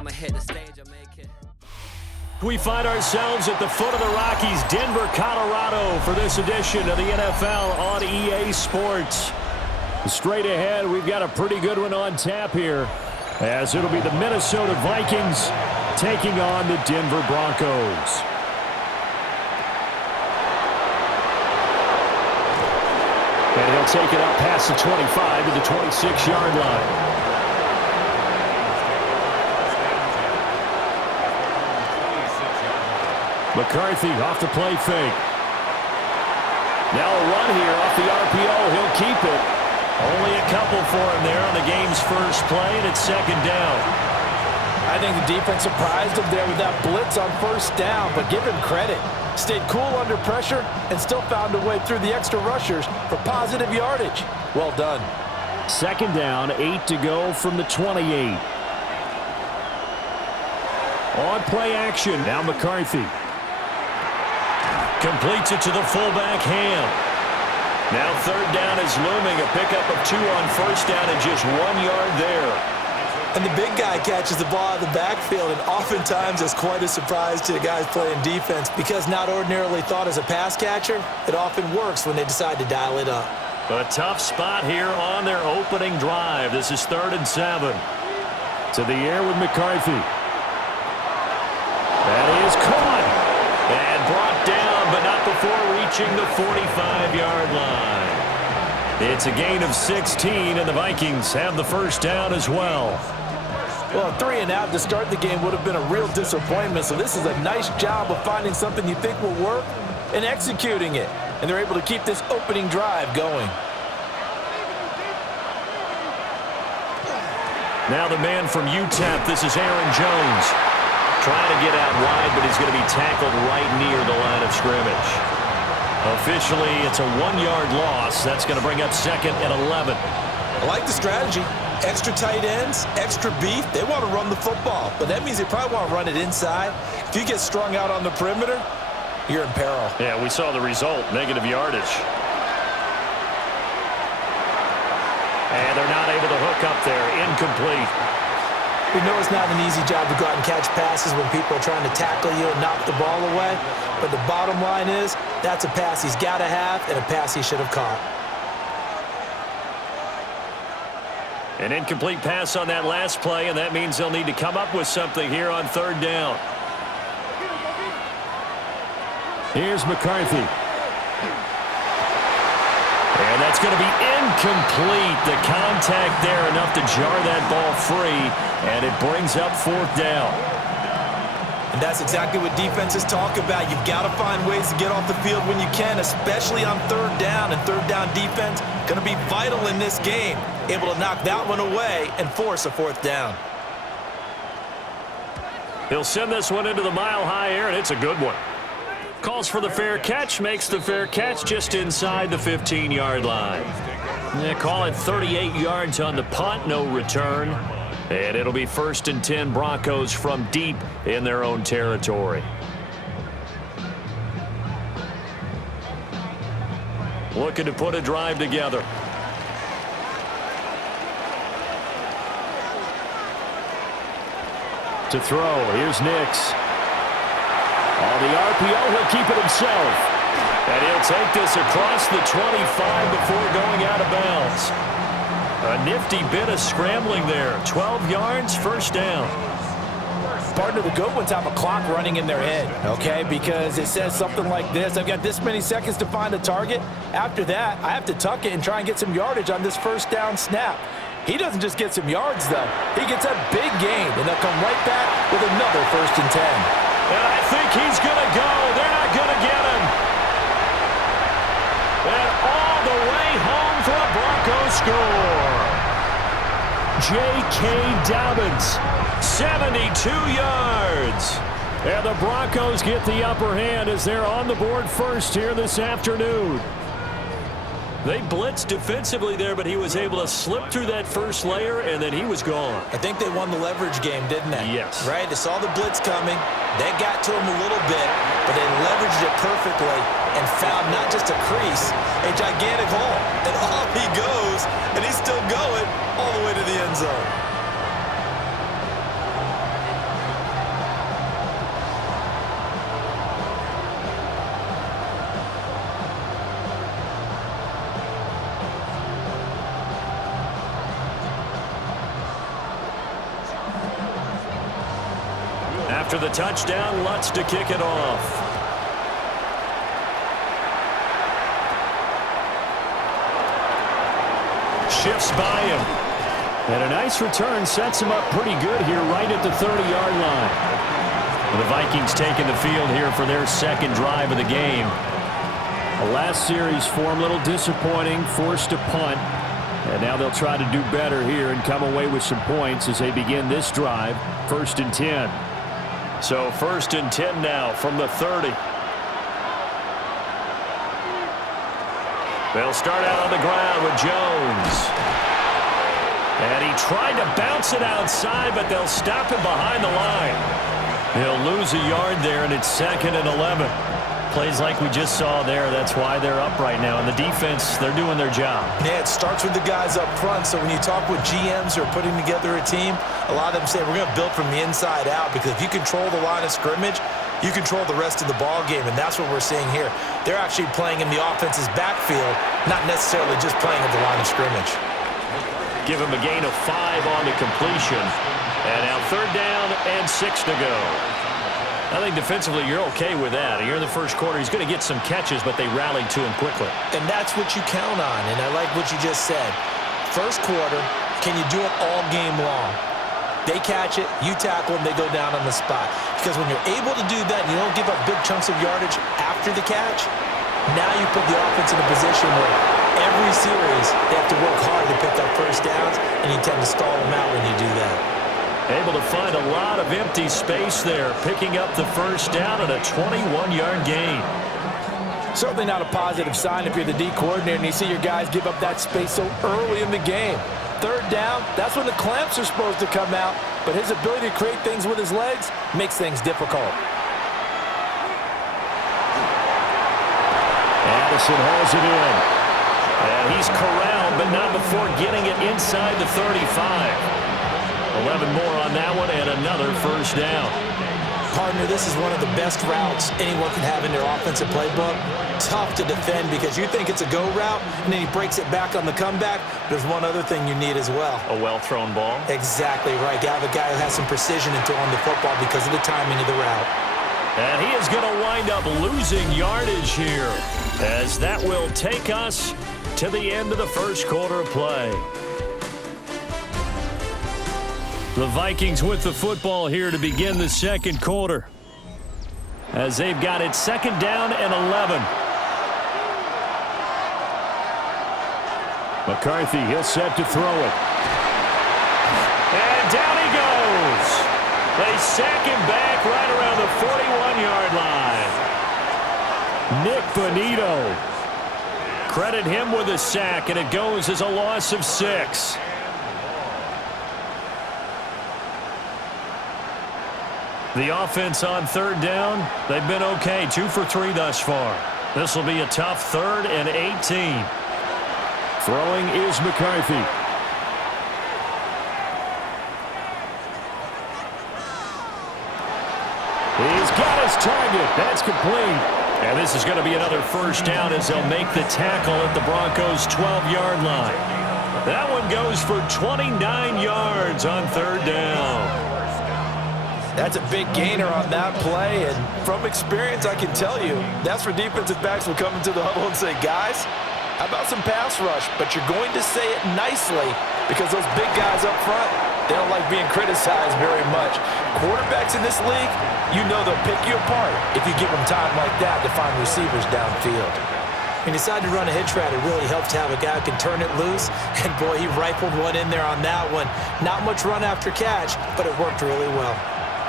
I'ma hit the stage, I make it. We find ourselves at the foot of the Rockies, Denver, Colorado, for this edition of the NFL on EA Sports. Straight ahead, we've got a pretty good one on tap here, as it'll be the Minnesota Vikings taking on the Denver Broncos. And he'll take it up past the 25 to the 26-yard line. McCarthy off the play fake. Now a run here off the RPO. He'll keep it. Only a couple for him there on the game's first play, and it's second down. I think the defense surprised him there with that blitz on first down, but give him credit. Stayed cool under pressure and still found a way through the extra rushers for positive yardage. Well done. Second down, 8 to go from the 28. On play action, now McCarthy. Completes it to the fullback, Ham. Now third down is looming. A pickup of 2 on first down and just 1 yard there. And the big guy catches the ball out of the backfield, and oftentimes it's quite a surprise to the guys playing defense because not ordinarily thought as a pass catcher, it often works when they decide to dial it up. A tough spot here on their opening drive. This is 3rd and 7. To the air with McCarthy. That is caught and brought down, but not before reaching the 45-yard line. It's a gain of 16, and the Vikings have the first down as well. Well, 3 and out to start the game would have been a real disappointment, so this is a nice job of finding something you think will work and executing it. And they're able to keep this opening drive going. Now the man from UTEP, this is Aaron Jones. Trying to get out wide, but he's going to be tackled right near the line of scrimmage. Officially, it's a 1-yard loss. That's going to bring up 2nd and 11. I like the strategy. Extra tight ends, extra beef. They want to run the football, but that means they probably want to run it inside. If you get strung out on the perimeter, you're in peril. Yeah, we saw the result, negative yardage. And they're not able to hook up there. Incomplete. We know it's not an easy job to go out and catch passes when people are trying to tackle you and knock the ball away. But the bottom line is, that's a pass he's got to have and a pass he should have caught. An incomplete pass on that last play, and that means they'll need to come up with something here on 3rd down. Here's McCarthy. And that's going to be incomplete. The contact there enough to jar that ball free, and it brings up 4th down. And that's exactly what defenses talk about. You've got to find ways to get off the field when you can, especially on 3rd down. And 3rd down defense going to be vital in this game. Able to knock that one away and force a 4th down. He'll send this one into the mile-high air, and it's a good one. Calls for the fair catch, makes the fair catch just inside the 15-yard line. They call it 38 yards on the punt, no return. And it'll be 1st and 10 Broncos from deep in their own territory. Looking to put a drive together. To throw, here's Nix. On the RPO, he'll keep it himself. And he'll take this across the 25 before going out of bounds. A nifty bit of scrambling there. 12 yards, first down. Partner, the good ones have a clock running in their head, okay? Because it says something like this. I've got this many seconds to find a target. After that, I have to tuck it and try and get some yardage on this first down snap. He doesn't just get some yards, though. He gets a big gain, and they'll come right back with another 1st and 10. And I think he's going to go. They're not going to get him. And all the way home for a Broncos score. J.K. Dobbins, 72 yards. And the Broncos get the upper hand as they're on the board first here this afternoon. They blitzed defensively there, but he was able to slip through that first layer, and then he was gone. I think they won the leverage game, didn't they? Yes. Right? They saw the blitz coming. They got to him a little bit, but they leveraged it perfectly and found not just a crease, a gigantic hole. And off he goes, and he's still going all the way to the end zone. After the touchdown, Lutz to kick it off. Shifts by him. And a nice return sets him up pretty good here right at the 30-yard line. The Vikings taking the field here for their second drive of the game. The last series for them a little disappointing, forced a punt. And now they'll try to do better here and come away with some points as they begin this drive. 1st and 10. So 1st and 10 now from the 30. They'll start out on the ground with Jones. And he tried to bounce it outside, but they'll stop him behind the line. He'll lose a yard there, and it's 2nd and 11. Plays like we just saw there. That's why they're up right now. And the defense, they're doing their job. Yeah, it starts with the guys up front. So when you talk with GMs who are putting together a team, a lot of them say we're going to build from the inside out, because if you control the line of scrimmage, you control the rest of the ball game, and that's what we're seeing here. They're actually playing in the offense's backfield, not necessarily just playing at the line of scrimmage. Give him a gain of 5 on the completion. And now 3rd down and 6 to go. I think defensively you're okay with that. Here in the first quarter, he's going to get some catches, but they rallied to him quickly. And that's what you count on, and I like what you just said. First quarter, can you do it all game long? They catch it, you tackle them, they go down on the spot. Because when you're able to do that and you don't give up big chunks of yardage after the catch, now you put the offense in a position where every series they have to work hard to pick up first downs, and you tend to stall them out when you do that. Able to find a lot of empty space there, picking up the first down at a 21-yard gain. Certainly not a positive sign if you're the D coordinator and you see your guys give up that space so early in the game. 3rd down, that's when the clamps are supposed to come out, but his ability to create things with his legs makes things difficult. Addison hauls it in. And he's corralled, but not before getting it inside the 35. 11 more on that one, and another first down. Partner, this is one of the best routes anyone can have in their offensive playbook. Tough to defend because you think it's a go route, and then he breaks it back on the comeback. There's one other thing you need as well. A well-thrown ball. Exactly right. You have a guy who has some precision in throwing the football because of the timing of the route. And he is going to wind up losing yardage here, as that will take us to the end of the first quarter of play. The Vikings with the football here to begin the second quarter, as they've got it 2nd down and 11. McCarthy, he'll set to throw it. And down he goes. They sack him back right around the 41-yard line. Nick Bonito. Credit him with a sack, and it goes as a loss of 6. The offense on 3rd down, they've been okay. 2 for 3 thus far. This will be a tough 3rd and 18. Throwing is McCarthy. He's got his target. That's complete. And this is going to be another first down as they'll make the tackle at the Broncos' 12-yard line. That one goes for 29 yards on 3rd down. That's a big gainer on that play, and from experience, I can tell you, that's where defensive backs will come into the huddle and say, guys, how about some pass rush? But you're going to say it nicely because those big guys up front, they don't like being criticized very much. Quarterbacks in this league, you know they'll pick you apart if you give them time like that to find receivers downfield. He decided to run a hitch route. It really helps to have a guy who can turn it loose, and boy, he rifled one in there on that one. Not much run after catch, but it worked really well.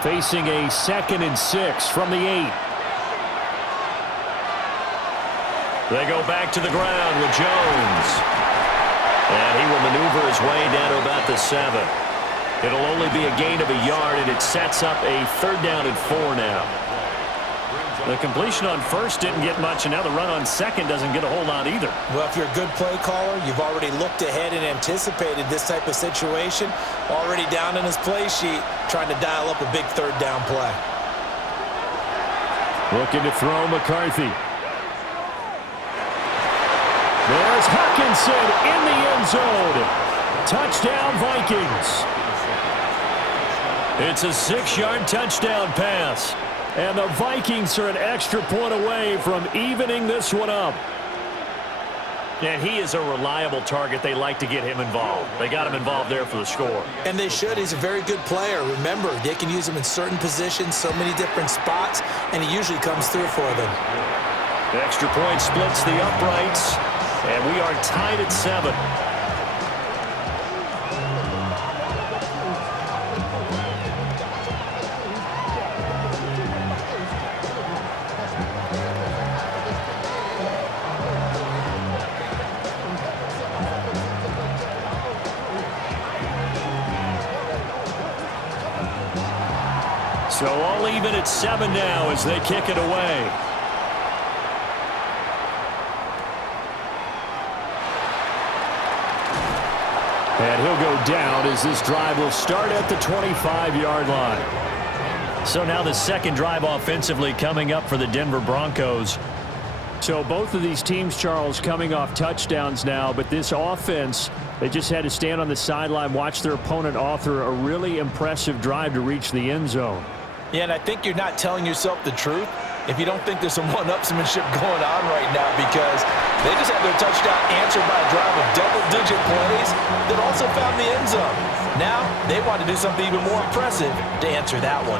Facing a 2nd and 6 from the 8. They go back to the ground with Jones. And he will maneuver his way down to about the 7. It'll only be a gain of a yard, and it sets up a 3rd down and 4 now. The completion on 1st didn't get much, and now the run on 2nd doesn't get a whole lot either. Well, if you're a good play caller, you've already looked ahead and anticipated this type of situation. Already down in his play sheet, trying to dial up a big 3rd down play. Looking to throw McCarthy. There's Hawkinson in the end zone. Touchdown, Vikings. It's a 6-yard touchdown pass. And the Vikings are an extra point away from evening this one up. And he is a reliable target. They like to get him involved. They got him involved there for the score. And they should. He's a very good player. Remember, they can use him in certain positions, so many different spots, and he usually comes through for them. The extra point splits the uprights, and we are tied at 7. So all even at 7 now as they kick it away. And he'll go down as this drive will start at the 25-yard line. So now the second drive offensively coming up for the Denver Broncos. So both of these teams, Charles, coming off touchdowns now, but this offense, they just had to stand on the sideline, watch their opponent author a really impressive drive to reach the end zone. Yeah, and I think you're not telling yourself the truth if you don't think there's some one-upsmanship going on right now, because they just had their touchdown answered by a drive of double-digit plays that also found the end zone. Now they want to do something even more impressive to answer that one.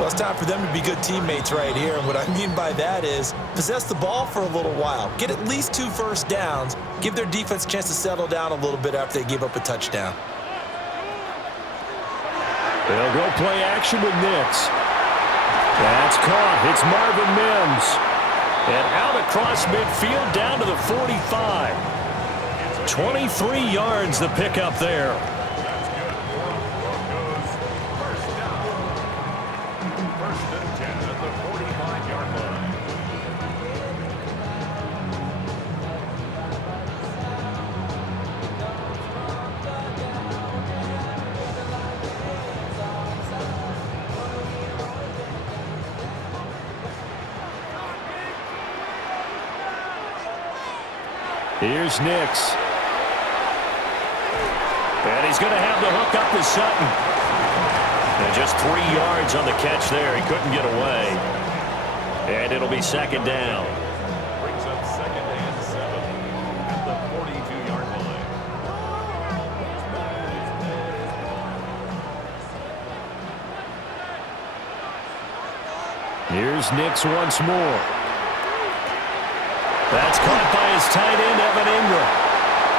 Well, it's time for them to be good teammates right here, and what I mean by that is possess the ball for a little while, get at least 2 first downs, give their defense a chance to settle down a little bit after they give up a touchdown. They'll go play action with Nix. That's caught. It's Marvin Mims. And out across midfield down to the 45. 23 yards the pickup there. First and 10 at the 45-yard line. Here's Nix. And he's going to have the hook up to Sutton. And just 3 yards on the catch there. He couldn't get away. And it'll be second down. Brings up second and 7 at the 42-yard line. Here's Nix once more. That's caught by his tight end, Evan Ingram.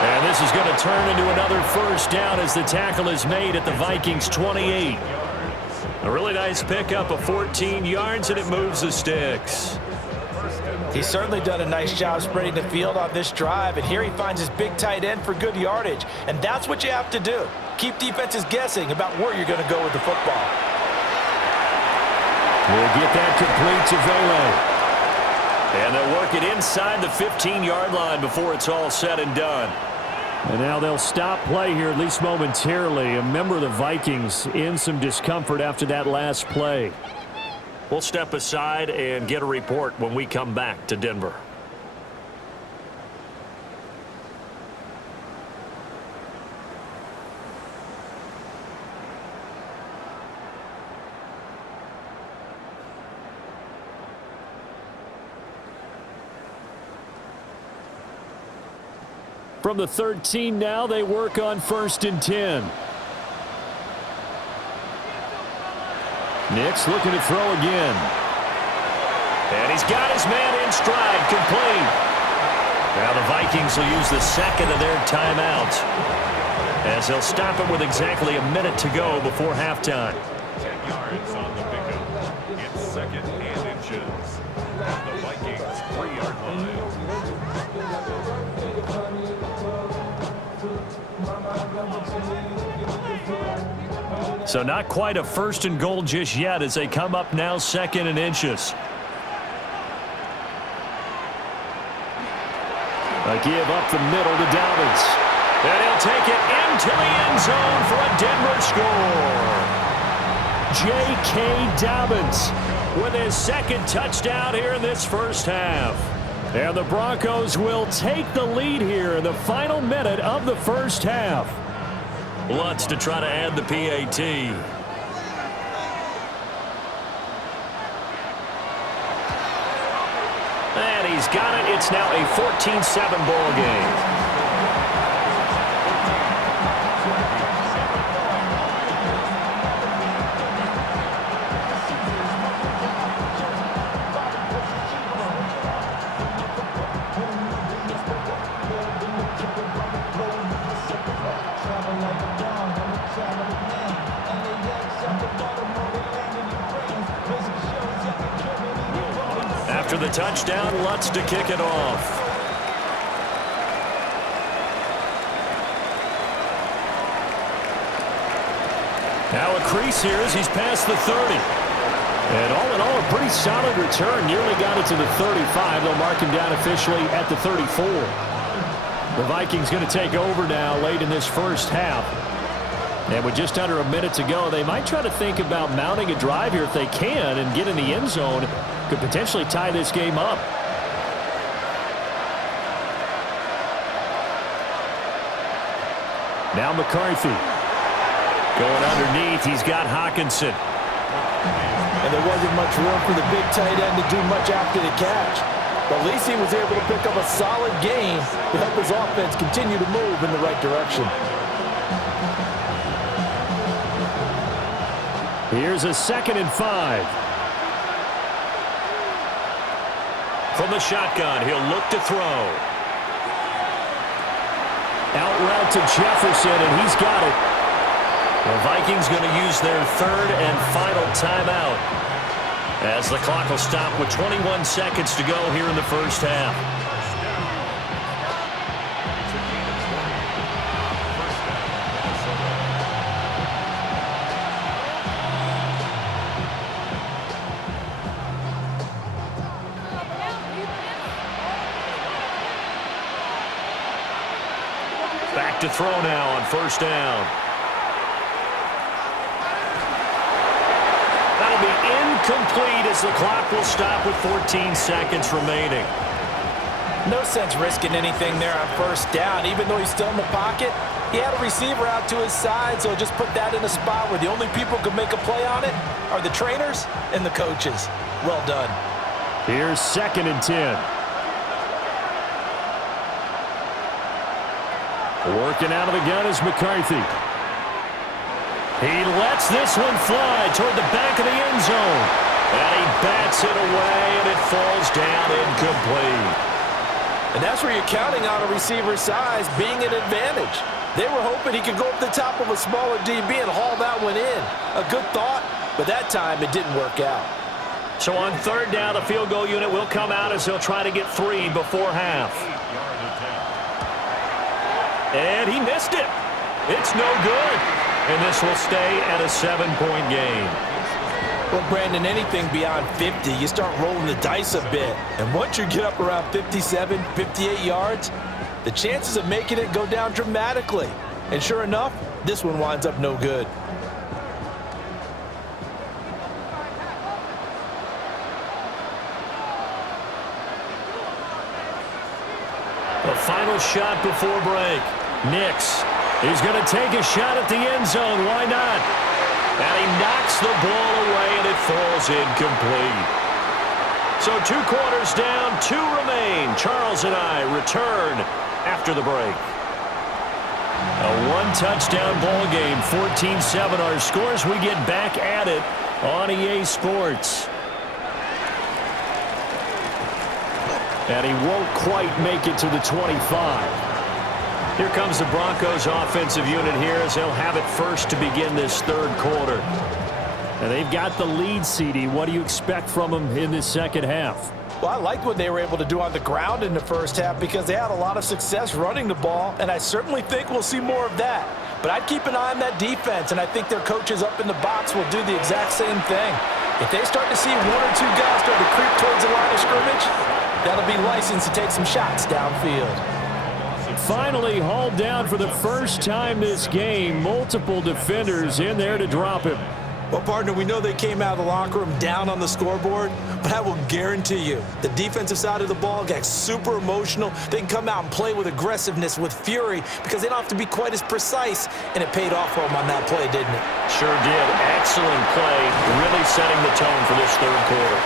And this is going to turn into another first down as the tackle is made at the Vikings 28. A really nice pickup of 14 yards, and it moves the sticks. He's certainly done a nice job spreading the field on this drive, and here he finds his big tight end for good yardage. And that's what you have to do. Keep defenses guessing about where you're going to go with the football. We'll get that complete to Vele. And they'll work it inside the 15-yard line before it's all said and done. And now they'll stop play here, at least momentarily. A member of the Vikings in some discomfort after that last play. We'll step aside and get a report when we come back to Denver. From the 13 now, they work on 1st and 10. Nix looking to throw again. And he's got his man in stride, complete. Now the Vikings will use the second of their timeouts, as they'll stop it with exactly a minute to go before halftime. 10 yards on the pickup. It's second and inches. At the Vikings 3-yard line. So not quite a 1st and goal just yet as they come up now 2nd and inches. A give up the middle to Dobbins. And he'll take it into the end zone for a Denver score. J.K. Dobbins with his 2nd touchdown here in this first half. And the Broncos will take the lead here in the final minute of the first half. Lutz to try to add the PAT. He's got it. It's now a 14-7 ball game. After the touchdown, Lutz to kick it off. Now a crease here as he's past the 30. And all in all, a pretty solid return. Nearly got it to the 35. They'll mark him down officially at the 34. The Vikings going to take over now late in this first half. And with just under a minute to go, they might try to think about mounting a drive here if they can and get in the end zone. Could potentially tie this game up. Now McCarthy. Going underneath, he's got Hockenson. And there wasn't much room for the big tight end to do much after the catch. But at least he was able to pick up a solid gain to help his offense continue to move in the right direction. Here's a 2nd and 5. From the shotgun, he'll look to throw. Out route to Jefferson, and he's got it. The Vikings going to use their 3rd and final timeout as the clock will stop with 21 seconds to go here in the first half. Back to throw now on 1st down. That'll be incomplete as the clock will stop with 14 seconds remaining. No sense risking anything there on 1st down. Even though he's still in the pocket, he had a receiver out to his side, so just put that in a spot where the only people who can make a play on it are the trainers and the coaches. Well done. Here's 2nd and 10. Working out of the gun is McCarthy. He lets this one fly toward the back of the end zone. And he bats it away, and it falls down incomplete. And that's where you're counting on a receiver's size being an advantage. They were hoping he could go up the top of a smaller DB and haul that one in. A good thought, but that time it didn't work out. So on 3rd down, the field goal unit will come out as they'll try to get 3 before half. And he missed it. It's no good. And this will stay at a 7-point game. Well, Brandon, anything beyond 50, you start rolling the dice a bit. And once you get up around 57, 58 yards, the chances of making it go down dramatically. And sure enough, this one winds up no good. The final shot before break. Nix. He's going to take a shot at the end zone. Why not? And he knocks the ball away, and it falls incomplete. So 2 quarters down, 2 remain. Charles and I return after the break. A 1-touchdown ball game, 14-7 our scores. We get back at it on EA Sports. And he won't quite make it to the 25. Here comes the Broncos offensive unit here as they'll have it first to begin this 3rd quarter. And they've got the lead, CD. What do you expect from them in this 2nd half? Well, I liked what they were able to do on the ground in the 1st half because they had a lot of success running the ball, and I certainly think we'll see more of that. But I'd keep an eye on that defense, and I think their coaches up in the box will do the exact same thing. If they start to see 1 or 2 guys start to creep towards the line of scrimmage, that'll be licensed to take some shots downfield. Finally hauled down for the first time this game. Multiple defenders in there to drop him. Well, partner, we know they came out of the locker room down on the scoreboard, but I will guarantee you the defensive side of the ball got super emotional. They can come out and play with aggressiveness, with fury, because they don't have to be quite as precise, and it paid off for them on that play, didn't it? Sure did. Excellent play, really setting the tone for this 3rd quarter.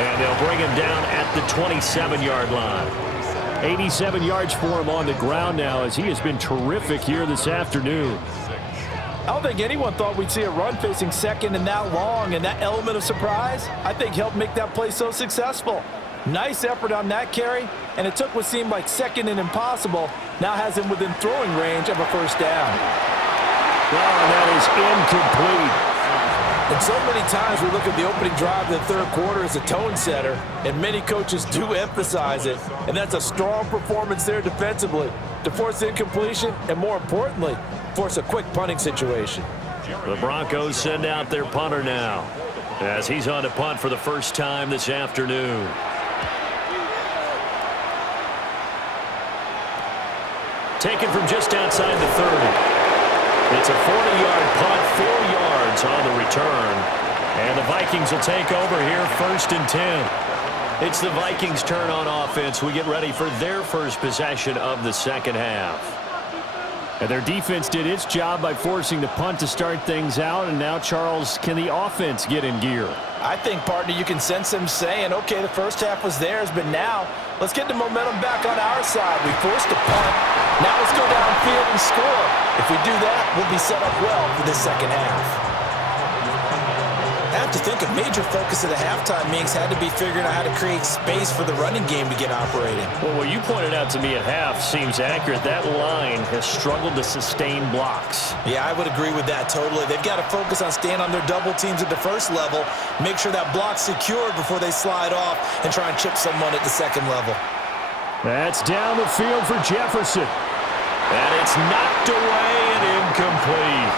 And they'll bring him down at the 27-yard line. 87 yards for him on the ground now as he has been terrific here this afternoon. I don't think anyone thought we'd see a run facing second and that long, and that element of surprise, I think, helped make that play so successful. Nice effort on that carry, and it took what seemed like second and impossible, now has him within throwing range of a first down. Oh, that is incomplete. And so many times we look at the opening drive of the third quarter as a tone setter, and many coaches do emphasize it, and that's a strong performance there defensively to force incompletion and, more importantly, force a quick punting situation. The Broncos send out their punter now as he's on to punt for the first time this afternoon. Taken from just outside the 30. It's a 40-yard punt, 4 yards on the return. And the Vikings will take over here, 1st and 10. It's the Vikings' turn on offense. We get ready for their first possession of the second half. And their defense did its job by forcing the punt to start things out. And now, Charles, can the offense get in gear? I think, partner, you can sense them saying, okay, the first half was theirs, but now let's get the momentum back on our side. We forced a punt. Now let's go downfield and score. If we do that, we'll be set up well for the second half. I have to think a major focus of the halftime meetings had to be figuring out how to create space for the running game to get operating. Well, what you pointed out to me at half seems accurate. That line has struggled to sustain blocks. Yeah, I would agree with that totally. They've got to focus on staying on their double teams at the first level, make sure that block's secured before they slide off and try and chip someone at the second level. That's down the field for Jefferson. And it's knocked away and incomplete.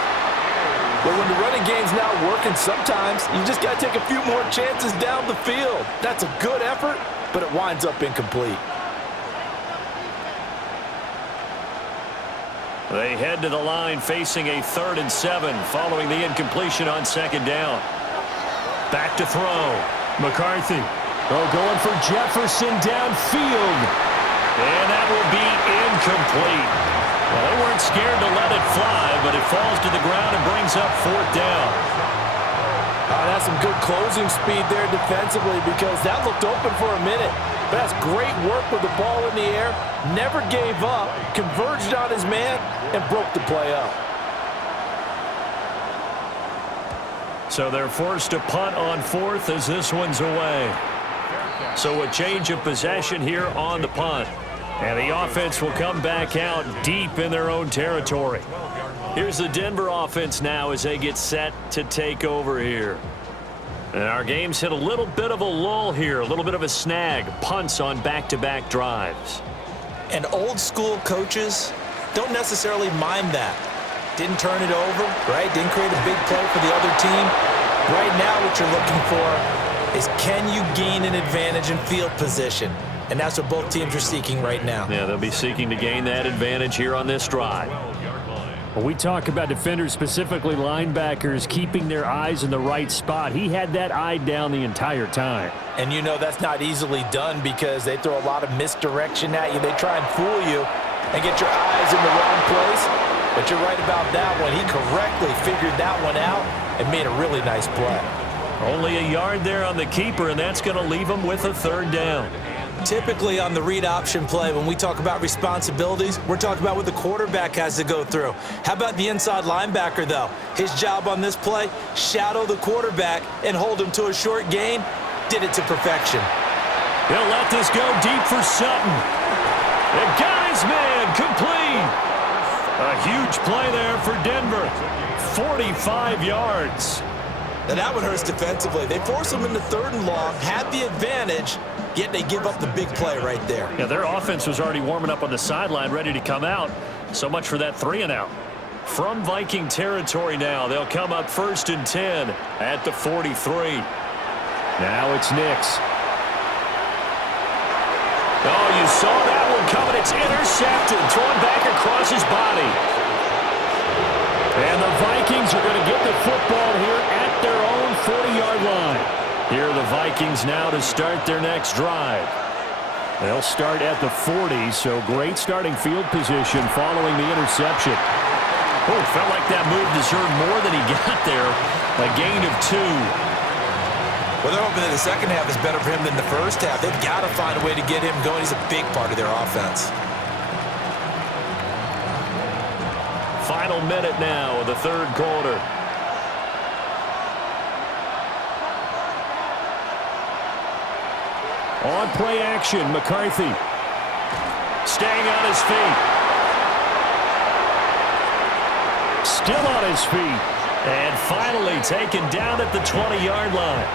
But when the running game's not working, sometimes you just got to take a few more chances down the field. That's a good effort, but it winds up incomplete. They head to the line facing a 3rd and 7 following the incompletion on 2nd down. Back to throw. McCarthy. Oh, going for Jefferson downfield. And that will be incomplete. Well, they weren't scared to let it fly, but it falls to the ground and brings up 4th down. That's some good closing speed there defensively because that looked open for a minute. But that's great work with the ball in the air. Never gave up, converged on his man, and broke the play up. So they're forced to punt on 4th as this one's away. So a change of possession here on the punt. And the offense will come back out deep in their own territory. Here's the Denver offense now as they get set to take over here. And our game's hit a little bit of a lull here, a little bit of a snag. Punts on back-to-back drives. And old school coaches don't necessarily mind that. Didn't turn it over, right? Didn't create a big play for the other team. Right now what you're looking for is can you gain an advantage in field position? And that's what both teams are seeking right now. Yeah, they'll be seeking to gain that advantage here on this drive. When we talk about defenders, specifically linebackers, keeping their eyes in the right spot, he had that eye down the entire time. And you know that's not easily done because they throw a lot of misdirection at you. They try and fool you and get your eyes in the wrong place. But you're right about that one. He correctly figured that one out and made a really nice play. Only a yard there on the keeper, and that's going to leave him with a 3rd down. Typically on the read option play, when we talk about responsibilities, we're talking about what the quarterback has to go through. How about the inside linebacker, though? His job on this play, shadow the quarterback and hold him to a short gain. Did it to perfection. He'll let this go deep for Sutton. The guy's man complete. A huge play there for Denver. 45 yards. Now that one hurts defensively. They force him into 3rd and long, had the advantage, yet they give up the big play right there. Yeah, their offense was already warming up on the sideline, ready to come out. So much for that 3-and-out. From Viking territory now, they'll come up 1st and 10 at the 43. Now it's Nix. Oh, you saw that one coming. It's intercepted, thrown back across his body. And the Vikings are going to get the football here at their own 40-yard line. Here are the Vikings now to start their next drive. They'll start at the 40, so great starting field position following the interception. Oh, felt like that move deserved more than he got there. A gain of 2. Well, they're hoping that the second half is better for him than the first half. They've got to find a way to get him going. He's a big part of their offense. Final minute now of the third quarter. On play action, McCarthy. Staying on his feet. Still on his feet. And finally taken down at the 20-yard line.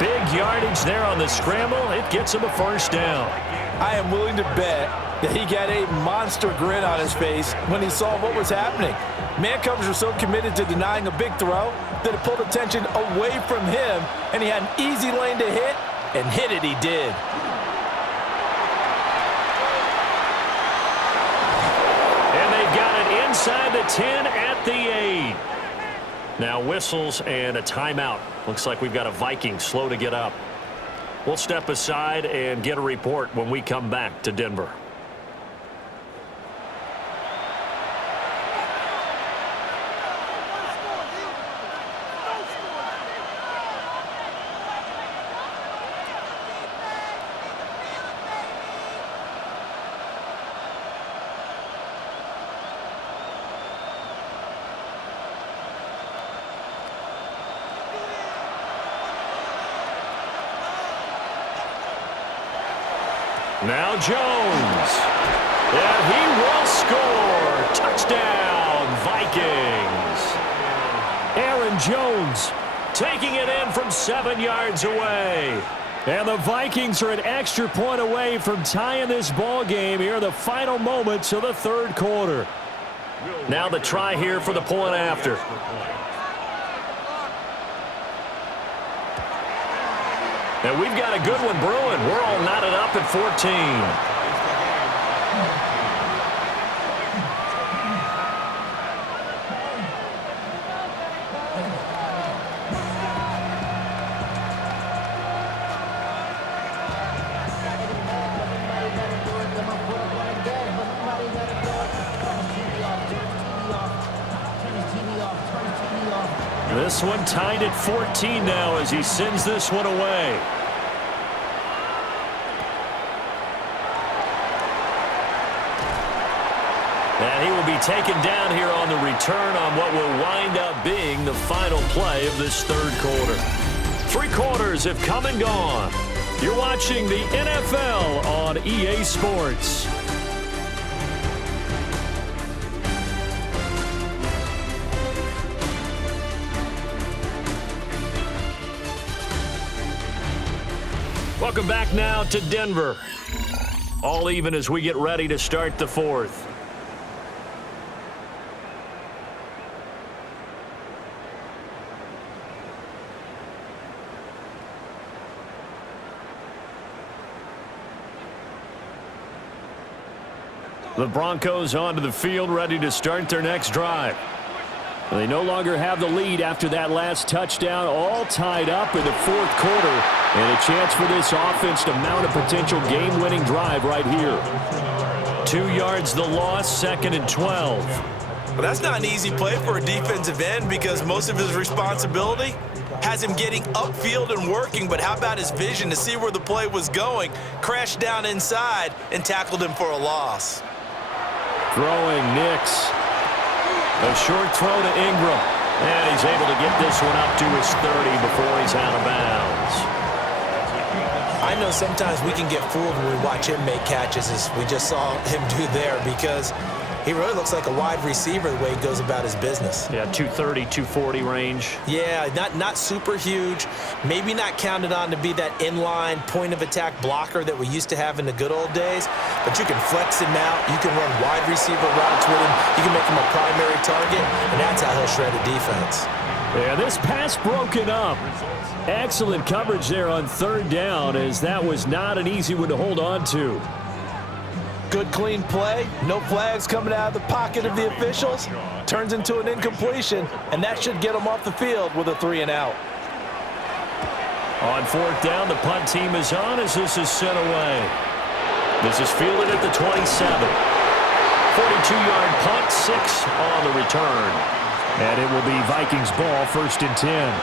Big yardage there on the scramble. It gets him a first down. I am willing to bet that he got a monster grin on his face when he saw what was happening. Man coverage was so committed to denying a big throw that it pulled attention away from him, and he had an easy lane to hit, and hit it he did. And they've got it inside the 10 at the 8. Now whistles and a timeout. Looks like we've got a Viking slow to get up. We'll step aside and get a report when we come back to Denver. Now Jones. And he will score. Touchdown, Vikings. Aaron Jones taking it in from 7 yards away. And the Vikings are an extra point away from tying this ball game here in the final moments of the third quarter. Now the try here for the point after. And we've got a good one brewing. We're all knotted up at 14. This one tied at 14 now as he sends this one away. And he will be taken down here on the return on what will wind up being the final play of this third quarter. 3 quarters have come and gone. You're watching the NFL on EA Sports. Welcome back now to Denver. All even as we get ready to start the fourth. The Broncos onto the field, ready to start their next drive. They no longer have the lead after that last touchdown, all tied up in the fourth quarter, and a chance for this offense to mount a potential game-winning drive right here. 2 yards the loss, 2nd and 12. Well, that's not an easy play for a defensive end because most of his responsibility has him getting upfield and working, but how about his vision to see where the play was going, crashed down inside, and tackled him for a loss. Throwing Nix. A short throw to Ingram. And he's able to get this one up to his 30 before he's out of bounds. I know sometimes we can get fooled when we watch him make catches, as we just saw him do there, because he really looks like a wide receiver the way he goes about his business. Yeah, 230, 240 range. Yeah, not super huge. Maybe not counted on to be that inline point-of-attack blocker that we used to have in the good old days. But you can flex him out. You can run wide receiver routes with him. You can make him a primary target, and that's how he'll shred a defense. Yeah, this pass broken up. Excellent coverage there on third down, as that was not an easy one to hold on to. Good, clean play. No flags coming out of the pocket of the officials. Turns into an incompletion, and that should get them off the field with a 3 and out. On fourth down, the punt team is on as this is sent away. This is fielded at the 27. 42-yard punt, 6 on the return. And it will be Vikings ball, 1st and 10.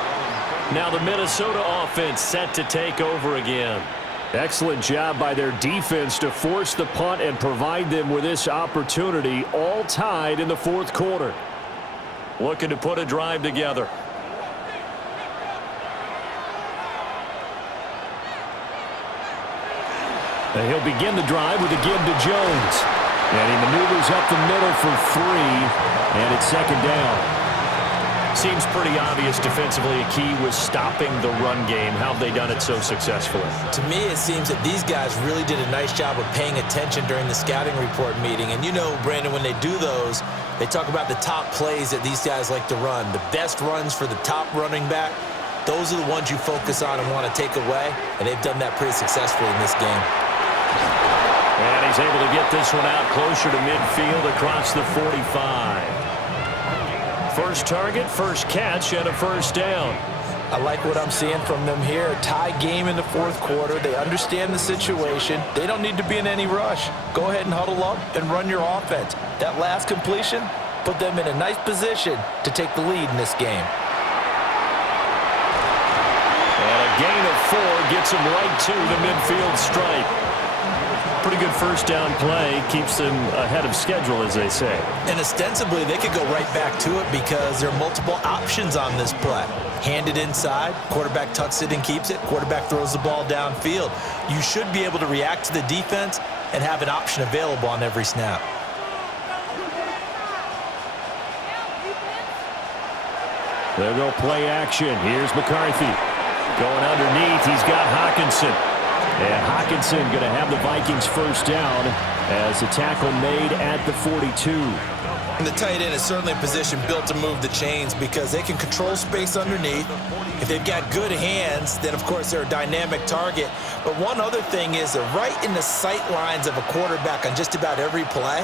Now the Minnesota offense set to take over again. Excellent job by their defense to force the punt and provide them with this opportunity, all tied in the fourth quarter. Looking to put a drive together. And he'll begin the drive with a give to Jones. And he maneuvers up the middle for 3, and it's second down. Seems pretty obvious defensively a key was stopping the run game. How have they done it so successfully? To me, it seems that these guys really did a nice job of paying attention during the scouting report meeting. And you know, Brandon, when they do those, they talk about the top plays that these guys like to run. The best runs for the top running back, those are the ones you focus on and want to take away. And they've done that pretty successfully in this game. And he's able to get this one out closer to midfield across the 45. First target, first catch, and a first down. I like what I'm seeing from them here. A tie game in the fourth quarter. They understand the situation. They don't need to be in any rush. Go ahead and huddle up and run your offense. That last completion put them in a nice position to take the lead in this game. And a gain of 4 gets them right to the midfield stripe. Pretty good first down play. Keeps them ahead of schedule, as they say. And ostensibly, they could go right back to it because there are multiple options on this play. Hand it inside, quarterback tucks it and keeps it, quarterback throws the ball downfield. You should be able to react to the defense and have an option available on every snap. They'll go play action. Here's McCarthy. Going underneath, he's got Hockenson. And Hockenson going to have the Vikings first down as the tackle made at the 42. And the tight end is certainly a position built to move the chains because they can control space underneath. If they've got good hands, then of course they're a dynamic target. But one other thing is they're right in the sight lines of a quarterback on just about every play.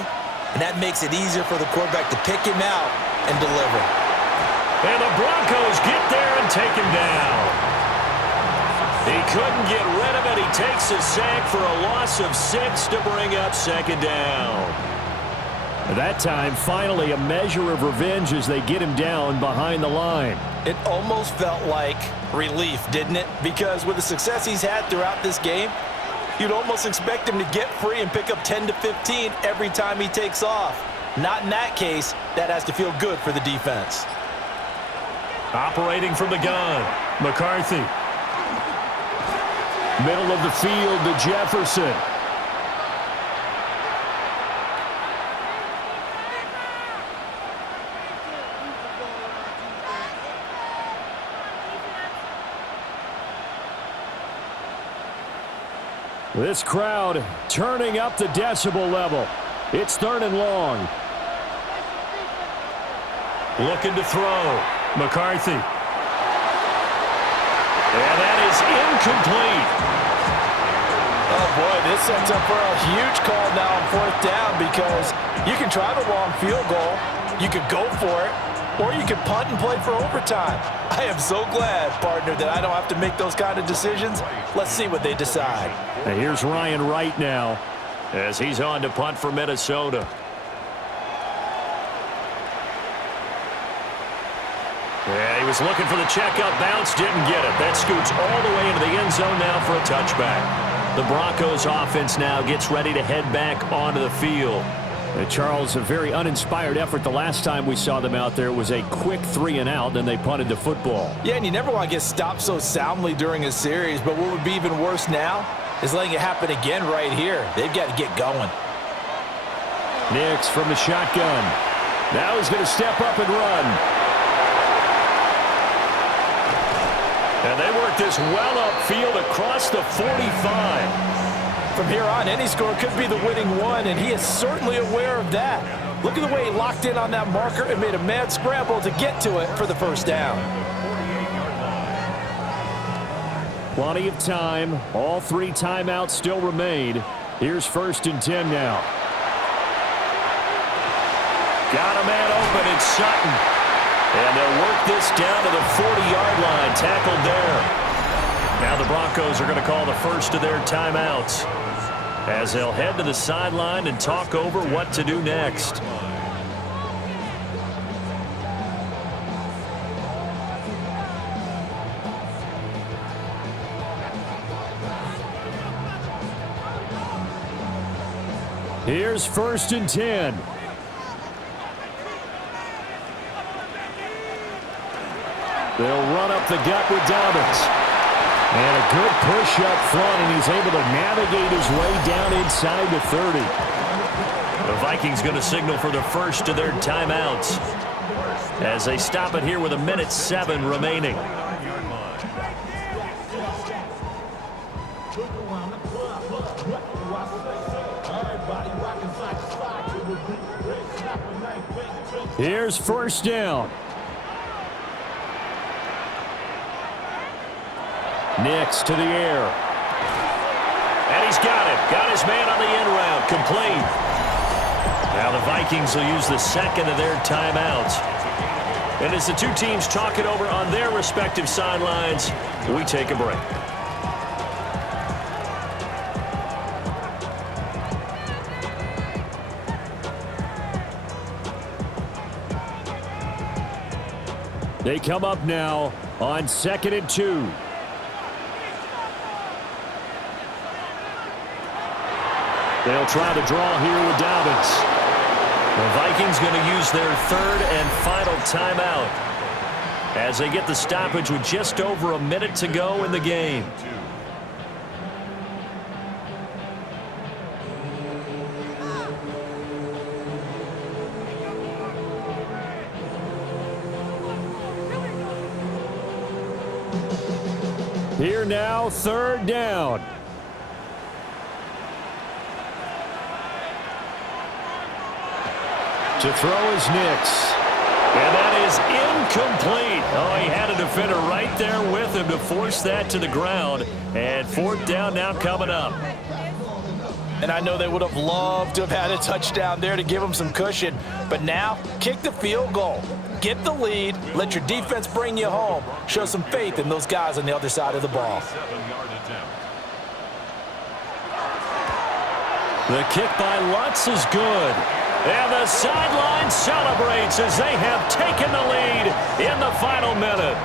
And that makes it easier for the quarterback to pick him out and deliver. And the Broncos get there and take him down. He couldn't get rid of it. He takes a sack for a loss of 6 to bring up second down. At that time, finally a measure of revenge as they get him down behind the line. It almost felt like relief, didn't it? Because with the success he's had throughout this game, you'd almost expect him to get free and pick up 10 to 15 every time he takes off. Not in that case. That has to feel good for the defense. Operating from the gun, McCarthy. Middle of the field to Jefferson. This crowd turning up the decibel level. It's 3rd and long. Looking to throw. McCarthy. And that is incomplete. Oh, boy, this sets up for a huge call now on 4th down because you can try the long field goal, you could go for it, or you can punt and play for overtime. I am so glad, partner, that I don't have to make those kind of decisions. Let's see what they decide. And here's Ryan Wright now as he's on to punt for Minnesota. Yeah, he was looking for the checkup bounce, didn't get it. That scoots all the way into the end zone now for a touchback. The Broncos offense now gets ready to head back onto the field. Charles, a very uninspired effort the last time we saw them out there. It was a quick 3 and out, then they punted the football. Yeah, and you never want to get stopped so soundly during a series, but what would be even worse now is letting it happen again right here. They've got to get going. Nix from the shotgun. Now he's going to step up and run. And they work this well upfield across the 45. From here on, any score could be the winning one, and he is certainly aware of that. Look at the way he locked in on that marker and made a mad scramble to get to it for the first down. Plenty of time. All 3 timeouts still remain. Here's 1st and 10 now. Got a man open. It's Sutton. And they'll work this down to the 40-yard line. Tackled there. Now the Broncos are going to call the first of their timeouts as they'll head to the sideline and talk over what to do next. Here's 1st and 10. They'll run up the gut with Dobbins. And a good push up front, and he's able to navigate his way down inside the 30. The Vikings going to signal for the first of their timeouts as they stop it here with 1:07 remaining. Here's 1st down. Nix to the air. And he's got it. Got his man on the end route. Complete. Now the Vikings will use the second of their timeouts. And as the two teams talk it over on their respective sidelines, we take a break. They come up now on 2nd and 2. They'll try to draw here with Dobbins. The Vikings going to use their 3rd and final timeout as they get the stoppage with just over a minute to go in the game. Here now, 3rd down. To throw is Nix. And that is incomplete. Oh, he had a defender right there with him to force that to the ground. And 4th down now coming up. And I know they would have loved to have had a touchdown there to give them some cushion. But now, kick the field goal. Get the lead. Let your defense bring you home. Show some faith in those guys on the other side of the ball. The kick by Lutz is good. And the sideline celebrates as they have taken the lead in the final minute.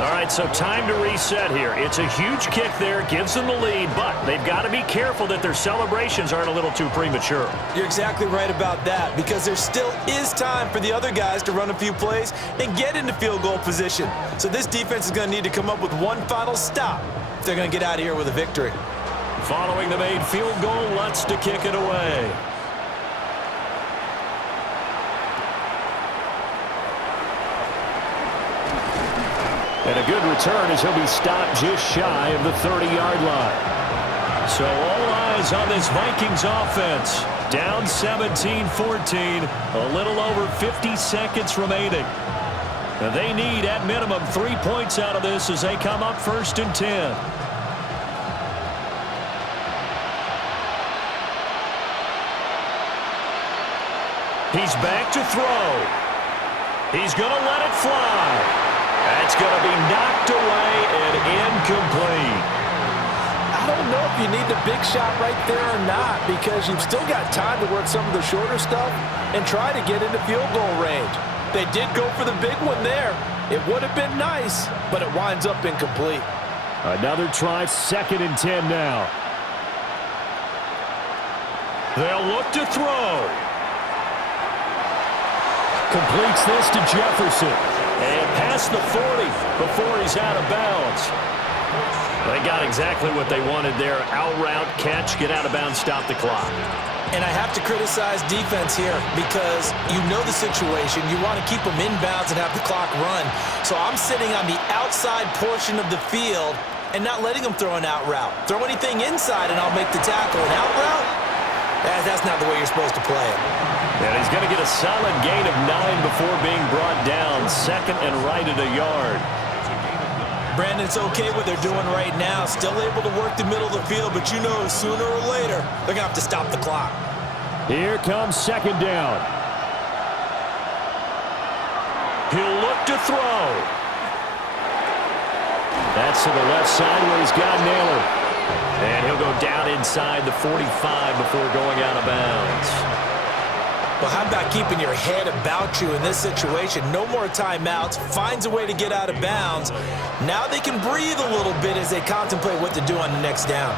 All right, so time to reset here. It's a huge kick there, gives them the lead, but they've got to be careful that their celebrations aren't a little too premature. You're exactly right about that, because there still is time for the other guys to run a few plays and get into field goal position. So this defense is going to need to come up with one final stop if they're going to get out of here with a victory. Following the made field goal, Lutz to kick it away. And a good return as he'll be stopped just shy of the 30-yard line. So all eyes on this Vikings offense. Down 17-14, a little over 50 seconds remaining. And they need, at minimum, 3 points out of this as they come up 1st and 10. He's back to throw. He's going to let it fly. That's going to be knocked away and incomplete. I don't know if you need the big shot right there or not, because you've still got time to work some of the shorter stuff and try to get into field goal range. They did go for the big one there. It would have been nice, but it winds up incomplete. Another try, 2nd and 10 now. They'll look to throw. Completes this to Jefferson. And past the 40 before he's out of bounds. They got exactly what they wanted there. Out route, catch, get out of bounds, stop the clock. And I have to criticize defense here because you know the situation. You want to keep them inbounds and have the clock run. So I'm sitting on the outside portion of the field and not letting them throw an out route. Throw anything inside and I'll make the tackle. An out route? That's not the way you're supposed to play it. And he's going to get a solid gain of 9 before being brought down. 2nd and right at a yard. Brandon, it's okay what they're doing right now. Still able to work the middle of the field, but you know sooner or later they're going to have to stop the clock. Here comes 2nd down. He'll look to throw. That's to the left side where he's got Naylor. And he'll go down inside the 45 before going out of bounds. Well, how about keeping your head about you in this situation? No more timeouts. Finds a way to get out of bounds. Now they can breathe a little bit as they contemplate what to do on the next down.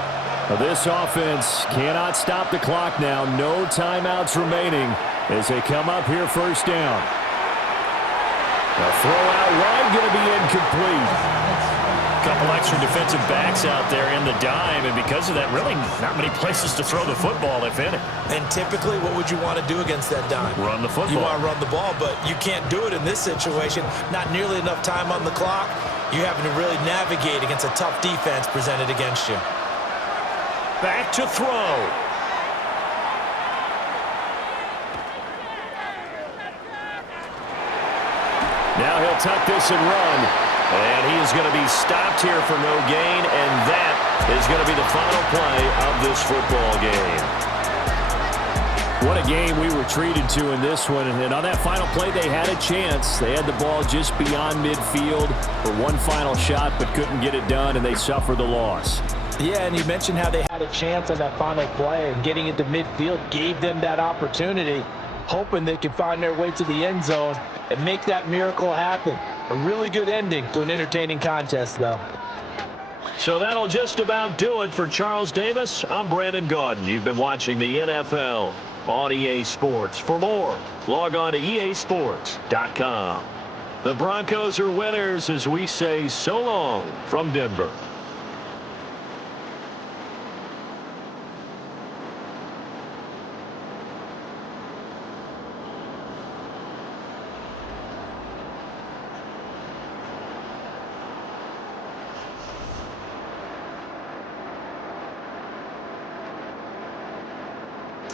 Well, this offense cannot stop the clock now. No timeouts remaining as they come up here first down. A throw out wide, going to be incomplete. Couple extra defensive backs out there in the dime, and because of that, really not many places to throw the football, if any. And typically, what would you want to do against that dime? Run the football. You want to run the ball, but you can't do it in this situation. Not nearly enough time on the clock. You're having to really navigate against a tough defense presented against you. Back to throw. Now he'll tuck this and run. And he is going to be stopped here for no gain, and that is going to be the final play of this football game. What a game we were treated to in this one. And on that final play, they had a chance. They had the ball just beyond midfield for one final shot, but couldn't get it done, and they suffer the loss. Yeah, and you mentioned how they had a chance on that final play, and getting into midfield gave them that opportunity, hoping they could find their way to the end zone and make that miracle happen. A really good ending to an entertaining contest, though. So that'll just about do it for Charles Davis. I'm Brandon Gaudin. You've been watching the NFL on EA Sports. For more, log on to easports.com. The Broncos are winners as we say so long from Denver.